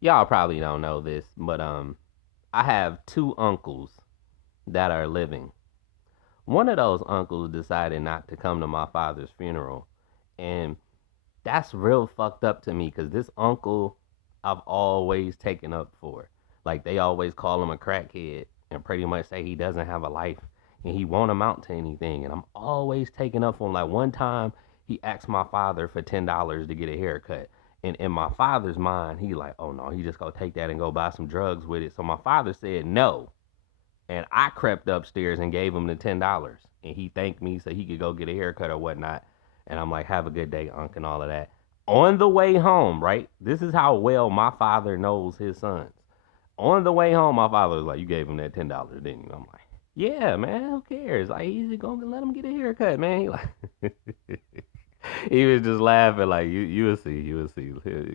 Y'all probably don't know this, but I have two uncles that are living. One of those uncles decided not to come to my father's funeral, and that's real fucked up to me because this uncle I've always taken up for. Like they always call him a crackhead and pretty much say he doesn't have a life and he won't amount to anything. And I'm always taking up for him. Like one time he asked my father for $10 to get a haircut. And in my father's mind, he like, oh no, he just gonna take that and go buy some drugs with it. So my father said no. And I crept upstairs and gave him the $10. And he thanked me so he could go get a haircut or whatnot. And I'm like, have a good day, Unc, and all of that. On the way home, right? This is how well my father knows his sons. On the way home, my father was like, you gave him that $10, didn't you? I'm like, yeah, man, who cares? Like, he's gonna let him get a haircut, man. He like he was just laughing like you will see, you will see.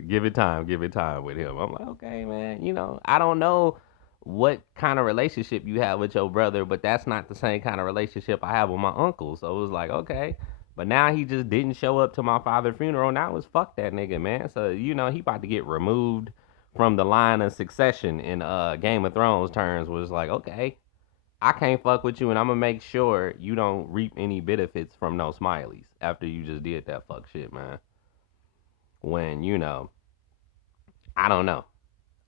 Give it time with him. I'm like, okay, man. I don't know what kind of relationship you have with your brother, but that's not the same kind of relationship I have with my uncle. So it was like, okay. But now he just didn't show up to my father's funeral. Now it was fuck that nigga, man. So he about to get removed from the line of succession in Game of Thrones terms. Was like, okay, I can't fuck with you, and I'm gonna make sure you don't reap any benefits from no smileys after you just did that fuck shit, man. When I don't know.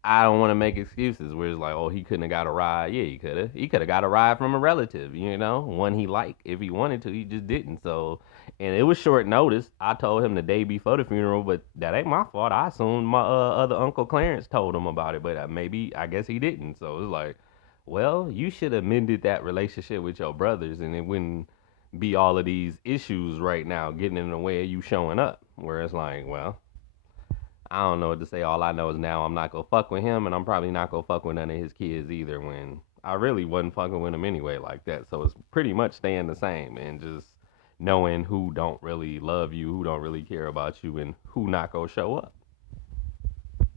I don't want to make excuses where it's like, oh, he couldn't have got a ride. Yeah, he could have. He could have got a ride from a relative, one he liked. If he wanted to, he just didn't. So, and it was short notice. I told him the day before the funeral, but that ain't my fault. I assumed my other Uncle Clarence told him about it, but I guess he didn't. So it's like, well, you should have mended that relationship with your brothers, and it wouldn't be all of these issues right now getting in the way of you showing up. Where it's like, well, I don't know what to say. All I know is now I'm not gonna fuck with him, and I'm probably not gonna fuck with none of his kids either. When I really wasn't fucking with him anyway, like that. So it's pretty much staying the same, and just knowing who don't really love you, who don't really care about you, and who not gonna show up.